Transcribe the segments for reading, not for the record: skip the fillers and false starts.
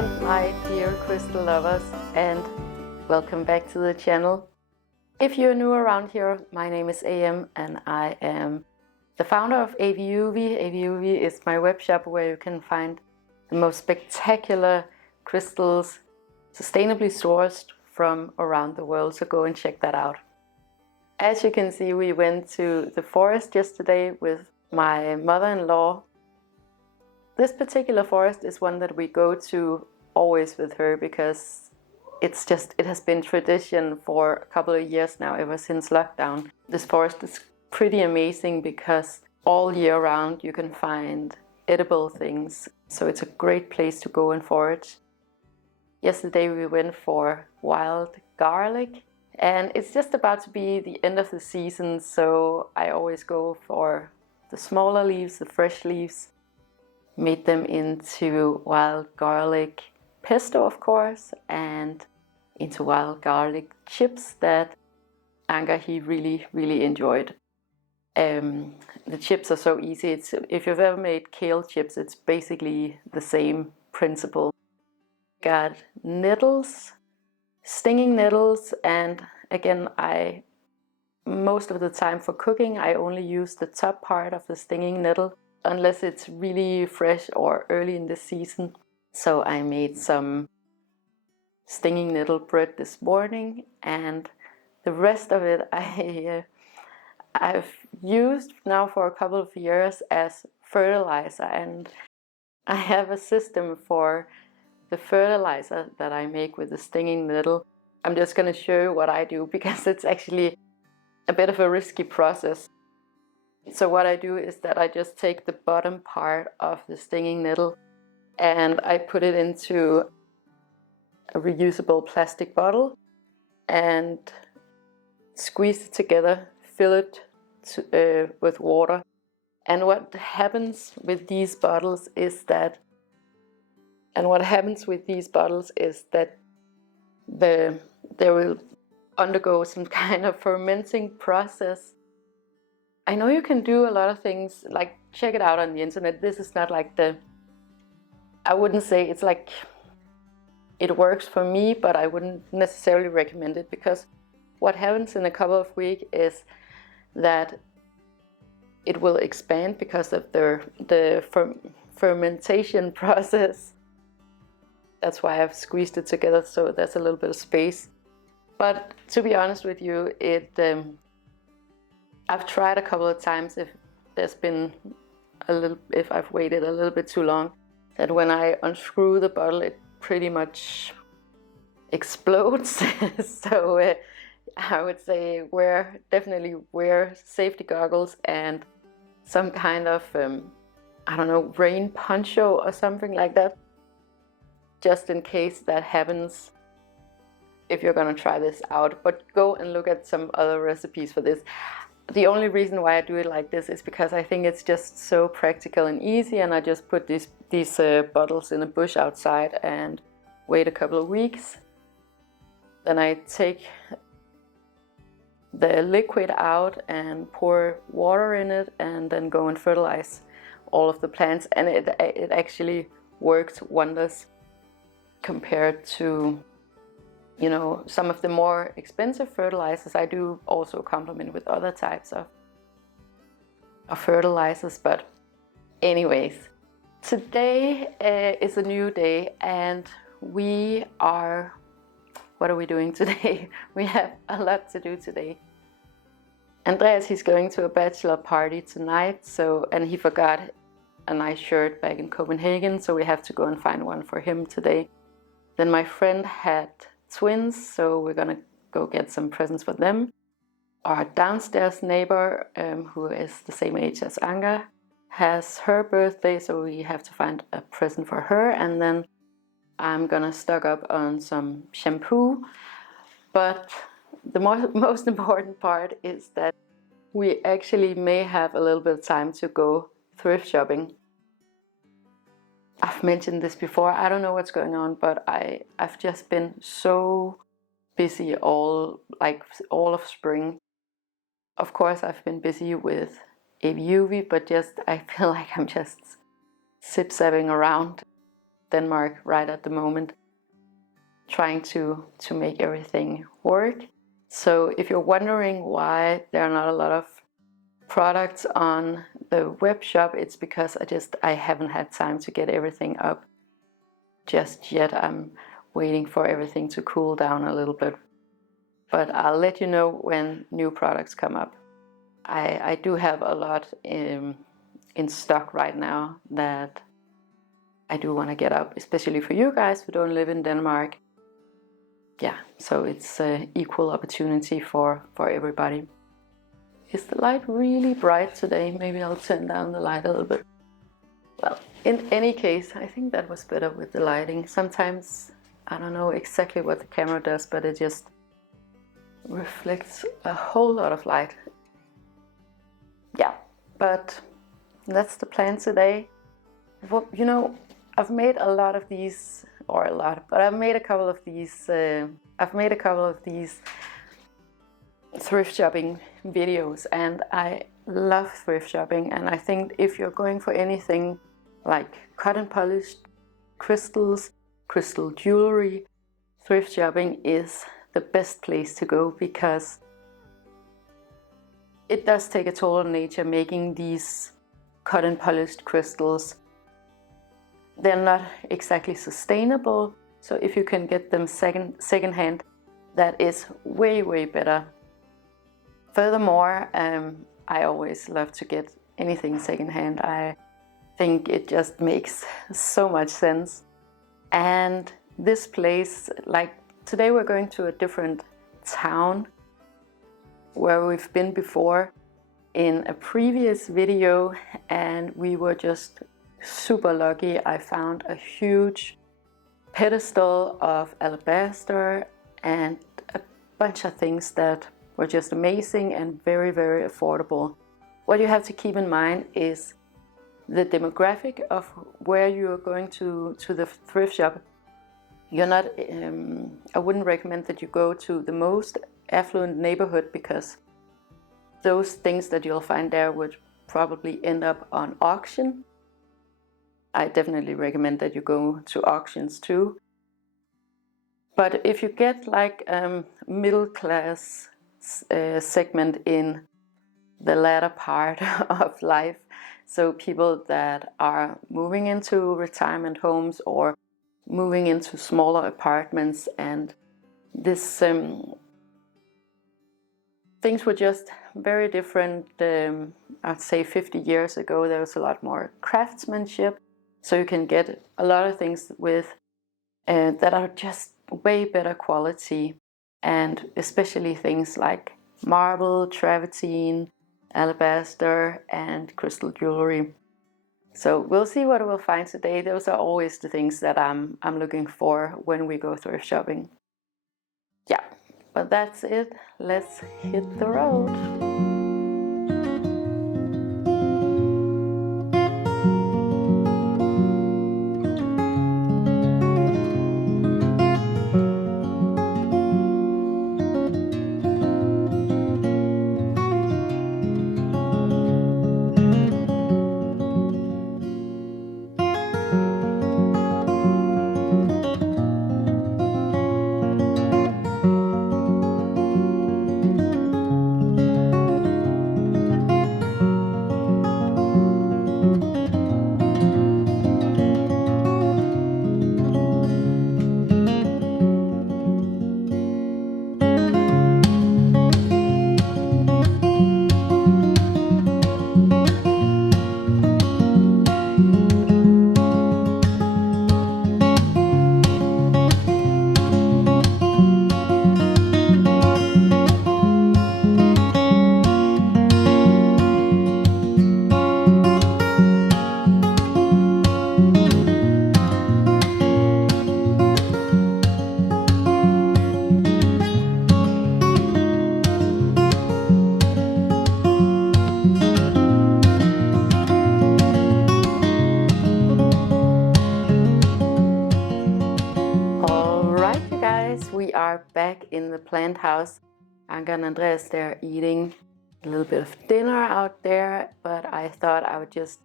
again, my dear crystal lovers, and welcome back to the channel. If you're new around here, my name is AM and I am the founder of AVIUVI. AVIUVI is my web shop where you can find the most spectacular crystals sustainably sourced from around the world, so go and check that out. As you can see, we went to the forest yesterday with my mother-in-law. This particular forest is one that we go to always with her because it has been tradition for a couple of years now, ever since lockdown. This forest is pretty amazing because all year round you can find edible things, so it's a great place to go and forage. Yesterday we went for wild garlic, and it's just about to be the end of the season, so I always go for the smaller leaves, the fresh leaves. Made them into wild garlic pesto, of course, and into wild garlic chips that Anga, he really enjoyed. The chips are so easy. If you've ever made kale chips, it's basically the same principle. Got nettles, stinging nettles, and again, most of the time for cooking I only use the top part of the stinging nettle, unless it's really fresh or early in the season. So I made some stinging nettle bread this morning, and the rest of it I've used now for a couple of years as fertilizer, and I have a system for the fertilizer that I make with the stinging nettle. I'm just going to show you what I do because it's actually a bit of a risky process. So what I do is that I just take the bottom part of the stinging nettle and I put it into a reusable plastic bottle and squeeze it together, fill it with water. And what happens with these bottles is that they will undergo some kind of fermenting process. I know you can do a lot of things, like check it out on the internet. This is not like I wouldn't say it's like it works for me, but I wouldn't necessarily recommend it, because what happens in a couple of weeks is that it will expand because of the fermentation process. That's why I've squeezed it together, so there's a little bit of space. But to be honest with you, I've tried a couple of times if I've waited a little bit too long, that when I unscrew the bottle, it pretty much explodes. So I would say definitely wear safety goggles and some kind of, I don't know, rain poncho or something like that, just in case that happens if you're gonna try this out. But go and look at some other recipes for this. The only reason why I do it like this is because I think it's just so practical and easy, and I just put these bottles in a bush outside and wait a couple of weeks. Then I take the liquid out and pour water in it and then go and fertilize all of the plants, and it actually works wonders compared to, you know, some of the more expensive fertilizers. I do also complement with other types of fertilizers, but anyways, today is a new day and what are we doing today? We have a lot to do today. Andreas, he's going to a bachelor party tonight, and he forgot a nice shirt back in Copenhagen, so we have to go and find one for him today. Then my friend had twins, so we're gonna go get some presents for them. Our downstairs neighbor, who is the same age as Anga, has her birthday, so we have to find a present for her. And then I'm gonna stock up on some shampoo. But the most important part is that we actually may have a little bit of time to go thrift shopping. I've mentioned this before, I don't know what's going on, but I've just been so busy all of spring. Of course, I've been busy with AVIUVI, but I feel like I'm just zip-zapping around Denmark right at the moment, trying to make everything work. So if you're wondering why there are not a lot of products on the web shop, it's because I haven't had time to get everything up just yet. I'm waiting for everything to cool down a little bit, but I'll let you know when new products come up. I do have a lot in stock right now that I do want to get up, especially for you guys who don't live in Denmark. Yeah, so it's an equal opportunity for everybody. Is the light really bright today? Maybe I'll turn down the light a little bit. Well, in any case, I think that was better with the lighting. Sometimes I don't know exactly what the camera does, but it just reflects a whole lot of light. Yeah, but that's the plan today. Well, you know, I've made a lot of these, or a lot, but I've made a couple of these. Thrift shopping videos, and I love thrift shopping. And I think if you're going for anything like cotton polished crystals, crystal jewelry, thrift shopping is the best place to go, because it does take a toll on nature making these cotton polished crystals. They're not exactly sustainable, so if you can get them secondhand, that is way better. Furthermore, I always love to get anything secondhand. I think it just makes so much sense. And this place, like today we're going to a different town where we've been before in a previous video, and we were just super lucky. I found a huge pedestal of alabaster and a bunch of things that were just amazing and very affordable. What you have to keep in mind is the demographic of where you are going to the thrift shop. You're not, I wouldn't recommend that you go to the most affluent neighborhood, because those things that you'll find there would probably end up on auction. I definitely recommend that you go to auctions too. But if you get like middle class segment in the latter part of life, so people that are moving into retirement homes or moving into smaller apartments, and this things were just very different. I'd say 50 years ago there was a lot more craftsmanship, so you can get a lot of things with that are just way better quality, and especially things like marble, travertine, alabaster, and crystal jewelry. So we'll see what we'll find today. Those are always the things that I'm looking for when we go thrift shopping. Yeah, but that's it. Let's hit the road. We are back in the plant house. Anka and Andreas, they're eating a little bit of dinner out there, but I thought I would just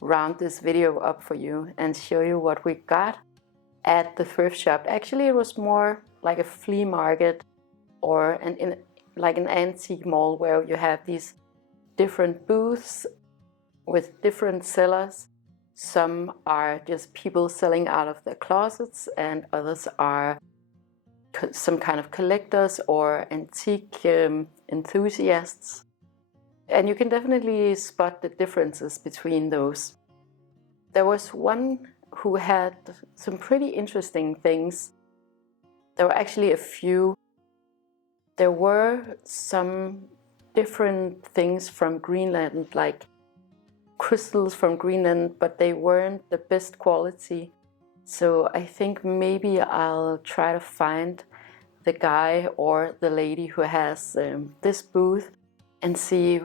round this video up for you and show you what we got. at the thrift shop. Actually, it was more like a flea market or like an antique mall where you have these different booths with different sellers. Some are just people selling out of their closets, and others are some kind of collectors or antique enthusiasts. And you can definitely spot the differences between those. There was one who had some pretty interesting things. There were actually a few. There were some different things from Greenland, like crystals from Greenland, but they weren't the best quality. So I think maybe I'll try to find the guy or the lady who has this booth and see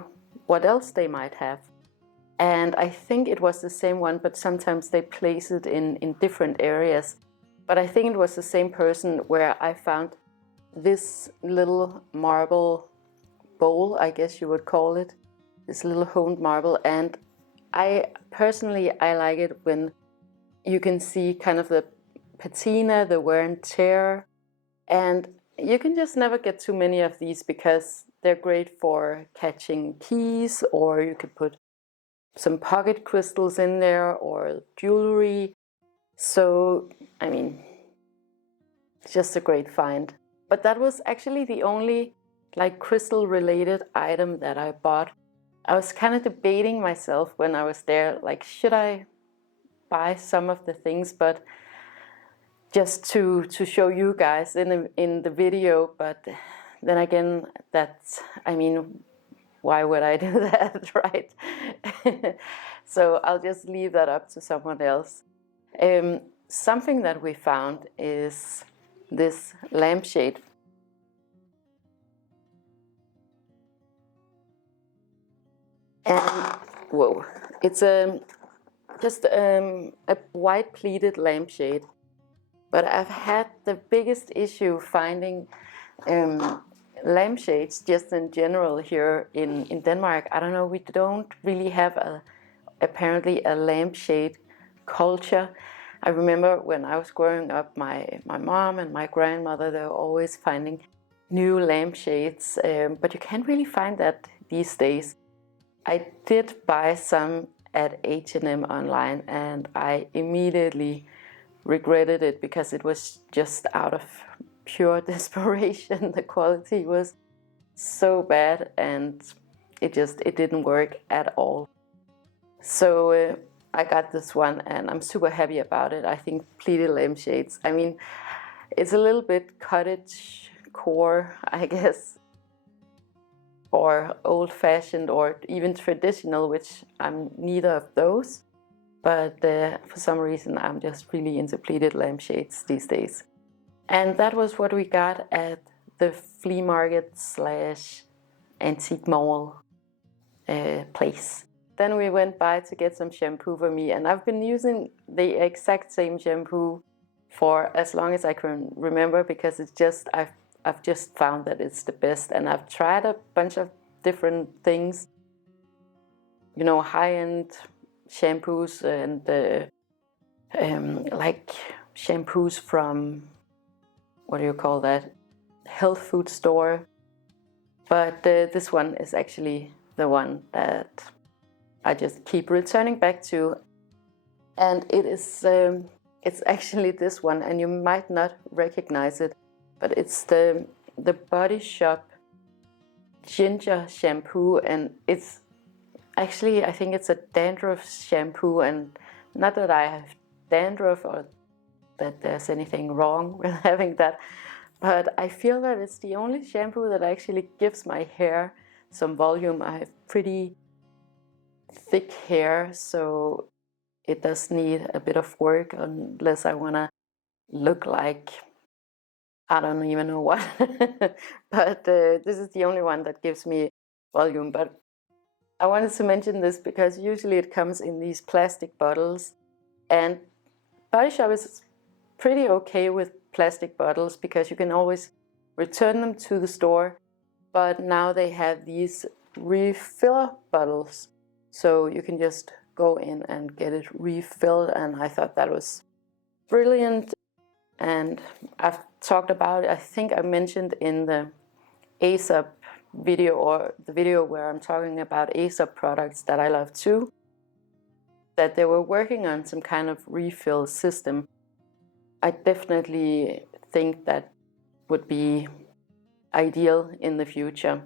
what else they might have. And I think it was the same one, but sometimes they place it in different areas. But I think it was the same person where I found this little marble bowl, I guess you would call it, this little honed marble. And I personally like it when you can see kind of the patina, the wear and tear. And you can just never get too many of these because they're great for catching keys, or you could put some pocket crystals in there or jewelry. So, I mean, it's just a great find. But that was actually the only like crystal related item that I bought. I was kind of debating myself when I was there, like, should I buy some of the things, but just to show you guys in the video. But then again, that's, I mean, why would I do that, right? So I'll just leave that up to someone else. Something that we found is this lampshade. And whoa, it's just a white pleated lampshade. But I've had the biggest issue finding lampshades just in general here in Denmark. I don't know, we don't really have apparently a lampshade culture. I remember when I was growing up, my mom and my grandmother, they were always finding new lampshades, but you can't really find that these days. I did buy some at H&M online, and I immediately regretted it because it was just out of pure desperation. The quality was so bad, and it didn't work at all. So I got this one, and I'm super happy about it. I think pleated lampshades, I mean, it's a little bit cottage core, I guess, or old-fashioned or even traditional, which I'm neither of those. But for some reason, I'm just really into pleated lampshades these days. And that was what we got at the flea market / antique mall place. Then we went by to get some shampoo for me, and I've been using the exact same shampoo for as long as I can remember, because it's just, I've just found that it's the best. And I've tried a bunch of different things, you know, high-end shampoos and like shampoos from, what do you call that, health food store. But this one is actually the one that I just keep returning back to. And it is it's actually this one, and you might not recognize it, but it's the Body Shop ginger shampoo. And it's actually, I think it's a dandruff shampoo, and not that I have dandruff or that there's anything wrong with having that, but I feel that it's the only shampoo that actually gives my hair some volume. I have pretty thick hair, so it does need a bit of work unless I want to look like, I don't even know what. But this is the only one that gives me volume. But I wanted to mention this because usually it comes in these plastic bottles, and Body Shop is pretty okay with plastic bottles because you can always return them to the store. But now they have these refill bottles, so you can just go in and get it refilled, and I thought that was brilliant. And I've talked about, I think I mentioned in the ASAP video, or the video where I'm talking about ASAP products that I love too, that they were working on some kind of refill system. I definitely think that would be ideal in the future.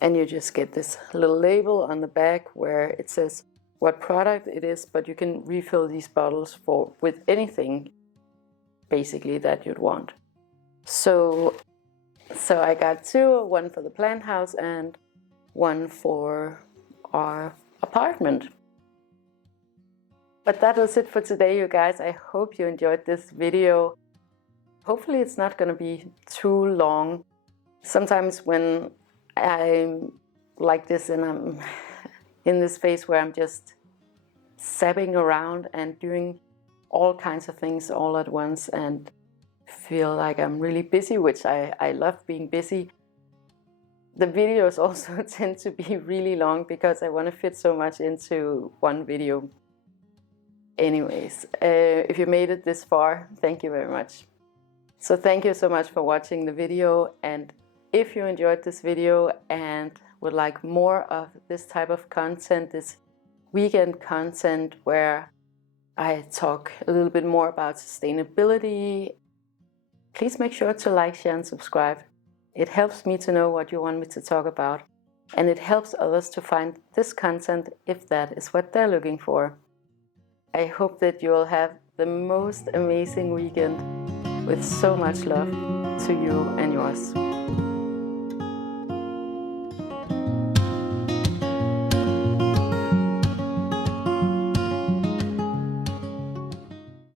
And you just get this little label on the back where it says what product it is, but you can refill these bottles with anything basically that you'd want. So I got two, one for the plant house and one for our apartment. But that was it for today, you guys. I hope you enjoyed this video. Hopefully it's not going to be too long. Sometimes when I'm like this and I'm in this phase where I'm just zapping around and doing all kinds of things all at once and feel like I'm really busy, which I love being busy. The videos also tend to be really long because I want to fit so much into one video. Anyways, if you made it this far, thank you very much. So thank you so much for watching the video, and if you enjoyed this video and would like more of this type of content, this weekend content where I talk a little bit more about sustainability, please make sure to like, share and subscribe. It helps me to know what you want me to talk about, and it helps others to find this content if that is what they're looking for. I hope that you will have the most amazing weekend with so much love to you and yours.